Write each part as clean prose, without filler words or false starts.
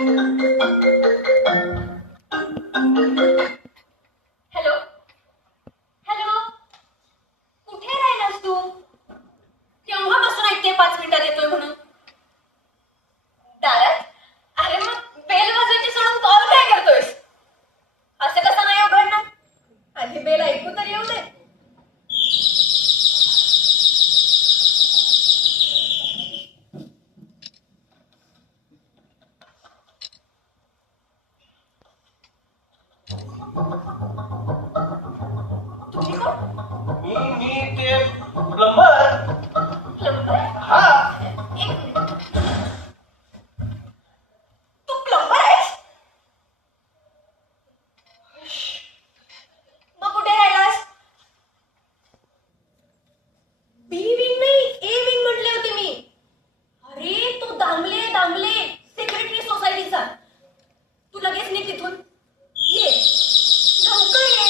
Hello hello, कुठे राहिलास तू? केव्हापासून ऐकते 5 मिनिटात येतोय म्हणून. दारात? अरे मग बेल वाजवायची सोडून कॉल काय करतोयस? असं कसं नाही उघडणार? आधी बेल ऐकू तर येऊ दे. तुम्ही कोण? मी ते प्लंबर. प्लंबर? हा. एक मिनिट. तू प्लंबर आहेस? मग कुठे राहिलास? बी विंग नाही, ए विंग म्हटले होते मी. अरे तो दामले दामले सेक्रेटरी सोसायटीचा. तू लगेच निघ तिथून. ये लवकर ये.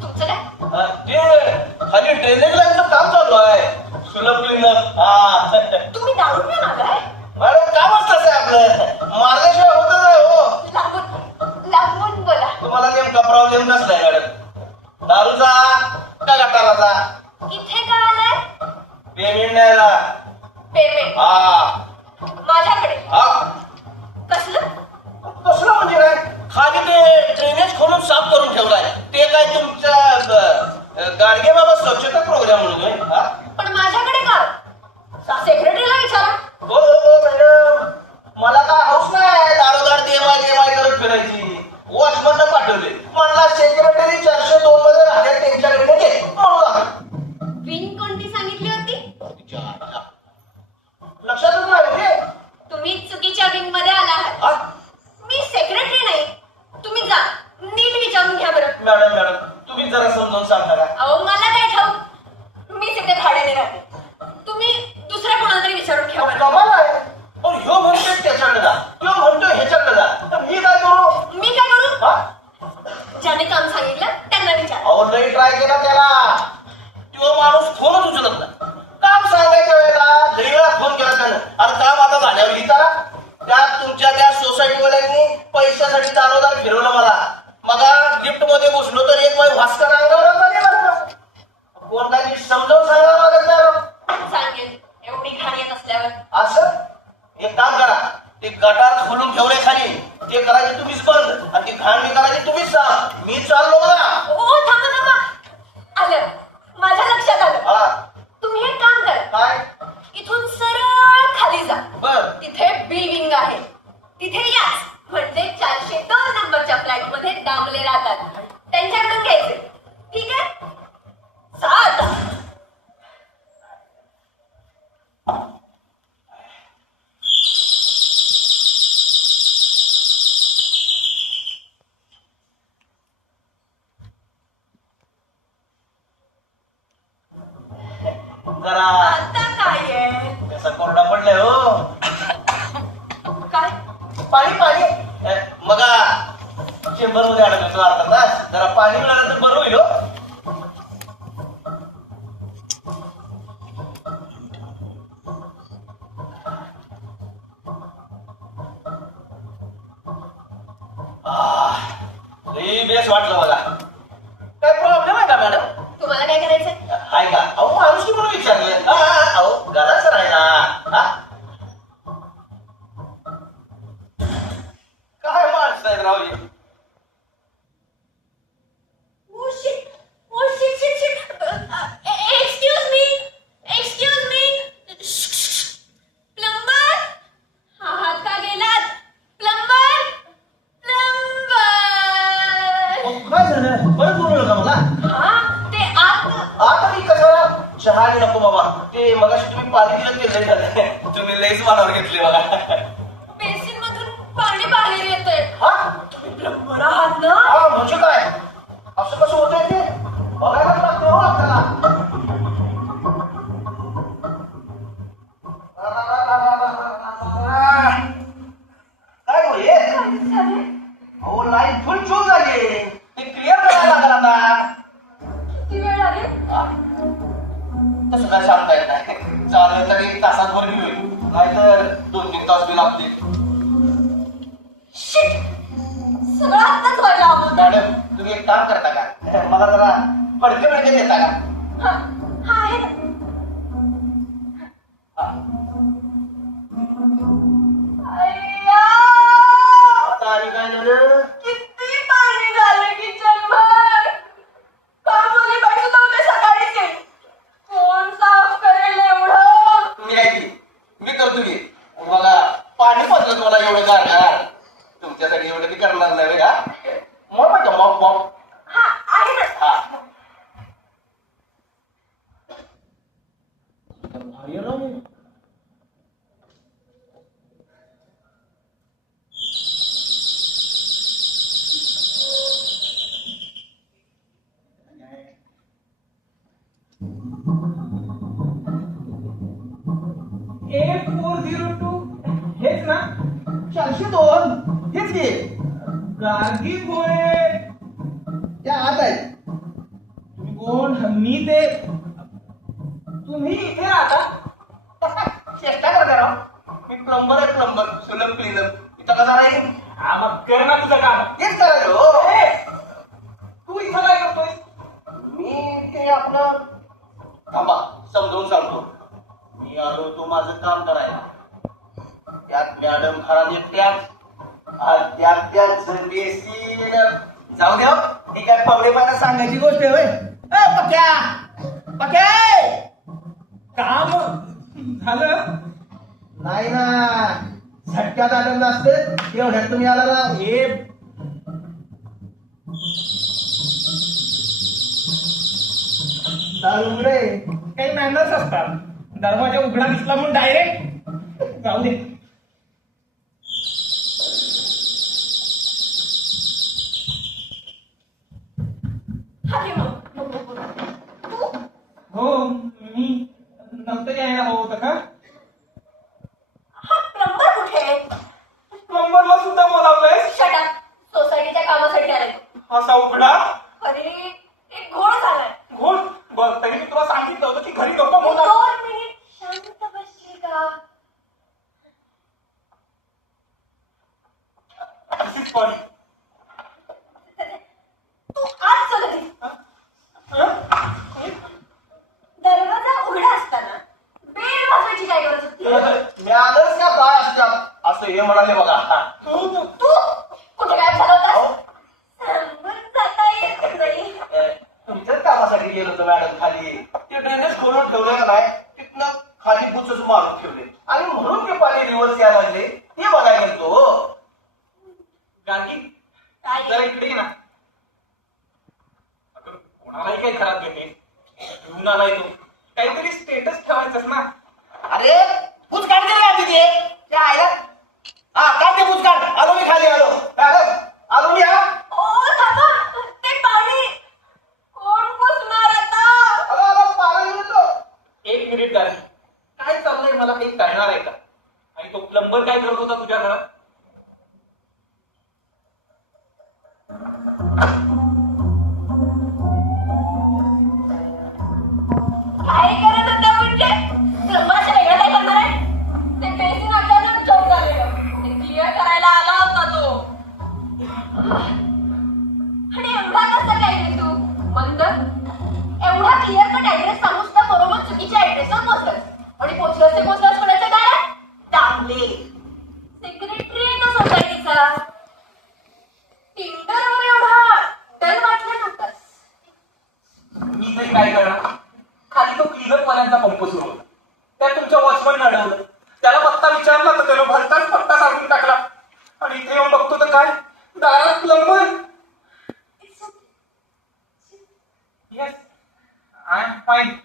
तुमचं काय? ते खाली ड्रेनेज लाईनचं काम चालू आहे. सुलभ क्लीनर. हा. तुम्ही दारू पिऊन आलाय? मॅडम कामच तसं आहे आपलं. मारल्याशिवाय होतच आहे हो. लागून लागून बोला. तुम्हाला नेमका प्रॉब्लेम कसलाय मॅडम? दारूचा का गटाराचा? इथे का आलाय? पेमेंट द्यायला. पेमेंट हा. माझ्याकडे. हा. कसलं? कसलं म्हणजे काय? खाली ते ड्रेनेज खोलून साफ करून ठेवलाय. ते काय तुमच्या गाडगे बाबा स्वच्छता प्रोग्राम म्हणून हा? पण माझ्याकडे का? सेक्रेटरीला विचारा. हो हो मॅडम, मला काय हौस नाही दारोदार देवाय देवाय करत फिरायची. वॉचमॅन पाठवले, म्हणला सेक्रेटरी 402 मध्ये राहते त्यांच्याकडे घे म्हणून आलो. विंग कोणती सांगितली होती? लक्षातच नाही रे. तुम्ही चुकीच्या विंग मध्ये आला आहात. हा? मी सेक्रेटरी नाही. तुम्ही जा, नीट विचारून घ्या बरं. मॅडम मॅडम तुम्ही जरा समजावून सांगता का? अहो मला काय ठाऊक, मीच इथे भाड्याने राहते. तुम्ही दुसऱ्या कोणाला तरी विचारून घ्या बरं. कमाल आहे. पण ह्यो म्हणतोय त्याच्याकडे जा, तो म्हणतोय ह्याच्याकडे जा, तर मी काय करू? मी काय करू? हा? ज्याने काम सांगितलं त्यांना विचारा. अहो लई ट्राय केला त्याला, तो माणूस फोनच उचलत नाही. काम सांगायच्या वेळेला लई वेळा फोन केला त्यानं. अरे काम आता झाल्यावर विचारा. त्यात तुमच्या त्या सोसायटीवाल्यांनी पैशासाठी दारोदार फिरवलं मला. मग लिफ्ट मध्ये बसलो तर एक बाई भास्कर अंगावर कोण काही समजावून सांगावं लागत नाही राव. सांगेल एवढी घाण येत असल्यावर. असं एक काम करा, ते गटार खोलून ठेवले खाली, ते करायचे तुम्हीच बंद आणि ती घाण मी करायची तुम्हीच सांग. मी चाललो ना. ओ थांबा थांबा. आलं, माझ्या लक्षात आलं. हा. तुम्ही एक काम करा, काय? इथून सरळ खाली जा. बर. तिथे बी विंग आहे. तिथे याच म्हणजे 402 नंबरच्या फ्लॅट मध्ये दामले राहतात. त्यांच्याकडून घ्यायचे. ठीक आहे? जा आता. जरा आता काय आहे? कसा कोरडा पडलाय हो. काय? पाणी पाणी मगा चेंबर मध्ये अडकलो अर्धा तास. जरा पाणी मिळालं तर बरं होईल हो. लई बेस वाटलं मला. काय प्रॉब्लेम आहे का मॅडम? तुम्हाला काय करायचंय? आहे का? अहो माणूस म्हणून विचारलं. अहो घराचं आहे ना. हा? काय माणसं आहेत राव हे? Oh shit! Oh shit, shit, shit! Excuse me! Excuse me! Plumber! हात का गेलात? Plumber! Plumber! काय झालं? परत बोलू नका मला. हा, ते आत. आता मी कसं चहा आणि नको बाबा. ते मगाशी तुम्ही पाणी दिलं ते लई झालं. तुम्ही लईच मनावर घेतले बघा. बेसिन मधून पाणी बाहेर येतंय. हा? तुम्ही प्लंबर आहात ना? हा म्हणजे काय? असं कसं होतंय ते? बघायला लागतं हो आपल्याला. नाहीतर 2-3 तास बी लागतील. शिट, सगळं आत्ताच व्हायला हवं. मॅडम तुम्ही एक काम करता का, मला जरा फडके देता का? हा हा आहे ना. हा. अय्या! आता आणि काय झालं? किती पाणी झालं किचनभर. कामवाली बाई सुद्धा उद्या सकाळीच येईल. कोण साफ करेल एवढं? तुम्ही काय की मी करतो की. बघा पाणी पडलं तुम्हाला एवढं गार, तुमच्यासाठी एवढं मी करणार नाही का? मॉप आहे का मॉप? हा आहे ना. हा. एक 402 हेच ना? 402 हेच की. गार्गी भोळे. त्या आत आहेत. तुम्ही कोण? मी ते. तुम्ही इथे राहता? चेष्टा करता राव. मी प्लंबर आहे, प्लंबर. सुलभ क्लीनर. इथं कसा राहील? हा, मग कर ना तुझं काम. हेच करायचं हो. ए, तू इथं काय करतोय? मी ते आपलं थांबा समजावून सांगतो. मी आलो तू माझं काम करायला. त्यात मॅडम खराने त्याचं बेसिन जाऊ द्या. ही काय पावलेपणा सांगायची गोष्ट आहे होय? पक्या काम झालं? नाही ना, झटक्यात आलं नसते एवढ्यात तुम्ही आला ना. हे उघडे काही मॅनर्स असतात. दरवाजा उघडा दिसला म्हणून डायरेक्ट जाऊ दे. अरे मग तू हो, मी नंतर यायला हवं होतं का? हा प्लंबर कुठे आहे? प्लंबरला सुद्धा बोलावलंय? Shut up. सोसायटीच्या कामासाठी आलाय तो. असा उघडा अरे एक घोळ झालाय. घोळ. बरं, तरी मी तुला सांगितलं होतं की घरी नको म्हणून. 2 मिनिट शांत बसशील का? तू आज चल घरी. दरवाजा उघडा असताना बेल वाजवायची काय गरज होती? मॅनर्स का काय असतात असं हे म्हणाले बघा. तू कुठे गायब झाला होतास? सांगून जाता येत नाही. तुमच्याच कामासाठी गेलो होतो मॅडम खाली. ते ड्रेनेज खोलून ठेवलं का नाही, तिथनं खाली बुचच मारून ठेवले आणि म्हणून ते पाणी रिव्हर्स यायला लागले. ते बघायला गेलतो. गार्गी, काय? जरा इकडे ये ना. अगं, कोणालाही काही खराब घेते घेऊन आलाय तू. काहीतरी स्टेटस ठेवायचंस ना. अरे बुच काढते ना तिथे त्या आयला. हा काढते बुच काढ. आलो मी खाली. आलो मॅडम, आलो मी. हा ओ थांबा. ते पाणी कोण पुसणार आता? आलो आलो पाणी येतो. 1 मिनिट गार्गी, काय चाललंय मला काही कळणार आहे का? आणि तो प्लंबर काय करत होता तुझ्या घरात? काय करत होता म्हणजे? प्लंबरच्या वेगळं काय करणार आहे? ते बेसिन अचानक चौक झालेलं. ते क्लिअर करायला आला होता तो. आणि एवढा कसा काय रे तू? मंद. एवढा क्लिअर कट ऍड्रेस सांगूस तर बरोबर चुकीच्या ऍड्रेसवर पोहोचलास. आणि पोहोचलास ते पोहोचलास कोणाच्या दारात? दामले. सेक्रेटरी आहे तो सोसायटीचा. टिंडरवर एवढा डर वाटला नव्हतास. मी तरी काय करणार? खाली तो क्लीनर वाल्यांचा पंप सुरू होता. त्या तुमच्या वॉचमन अडवलं. त्याला पत्ता विचारला तर त्याला भलताच पत्ता सांगून टाकला. आणि इथे येऊन बघतो तर काय, दारात plumber. Yes, I am fine.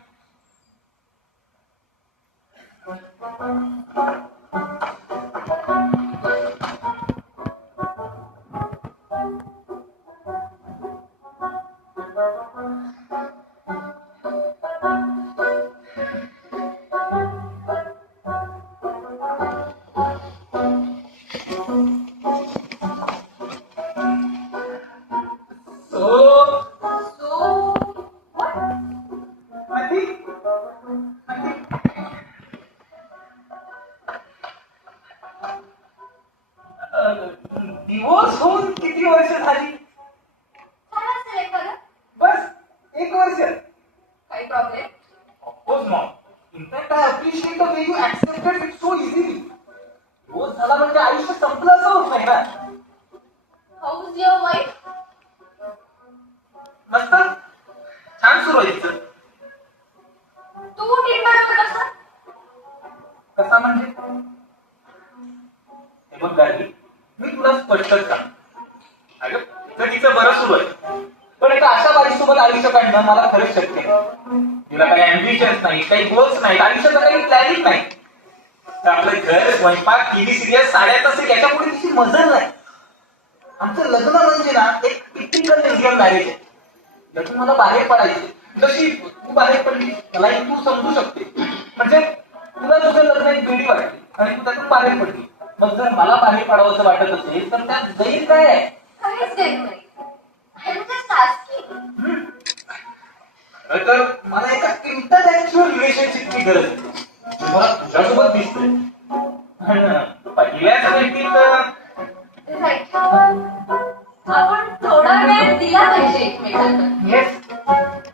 Divorce होऊन किती वर्ष झाली? झालं असेल एखादं. बस 1 वर्ष. काही problem? Of course Maugham. In fact I appreciate the way you accepted it so easily. Divorce झाला म्हणजे आयुष्य संपलं असं होत नाही ना. How is your wife? मस्त छान सुरू आहे तिचं. तू टिंबरवर कसा? कसा म्हणजे? हे बघ गाडी, मी तुला स्पष्टच सांग. अगं तर तिचं बरं सुरू आहे, पण एका अशा बाईसोबत आयुष्य काढणं मला खरंच शक्य नाही. तिला काही अँबिशन्स नाही, काही गोल्स नाही, आयुष्याचं काही प्लॅनिंग नाही. तर आपलं घर, स्वयंपाक, टीव्ही सिरियल, साड्याच असेल याच्या पुढे तिची मजल नाही. आमचं लग्न म्हणजे ना एक टिपिकल इंडियन मॅरेज आहे. जशी मला बाहेर पडायची, जशी तू बाहेर पडली मलाही तू समजू शकते. म्हणजे तुला तुझं लग्न एक बेडी वाटली आणि तू त्यातून बाहेर पडली. मग जर मला बाहेर पडावंसं वाटत असेल तर त्यात जाईल काय आहे? काहीच देत नाही. I am just asking. खरं तर मला एका इंटरनॅशनल रिलेशनशिपची गरज आहे. मला तुझ्यासोबत दिसतोय. पण पहिल्याच भेटीत Right. आपण थोडा वेळ दिला पाहिजे एकमेकांना. येस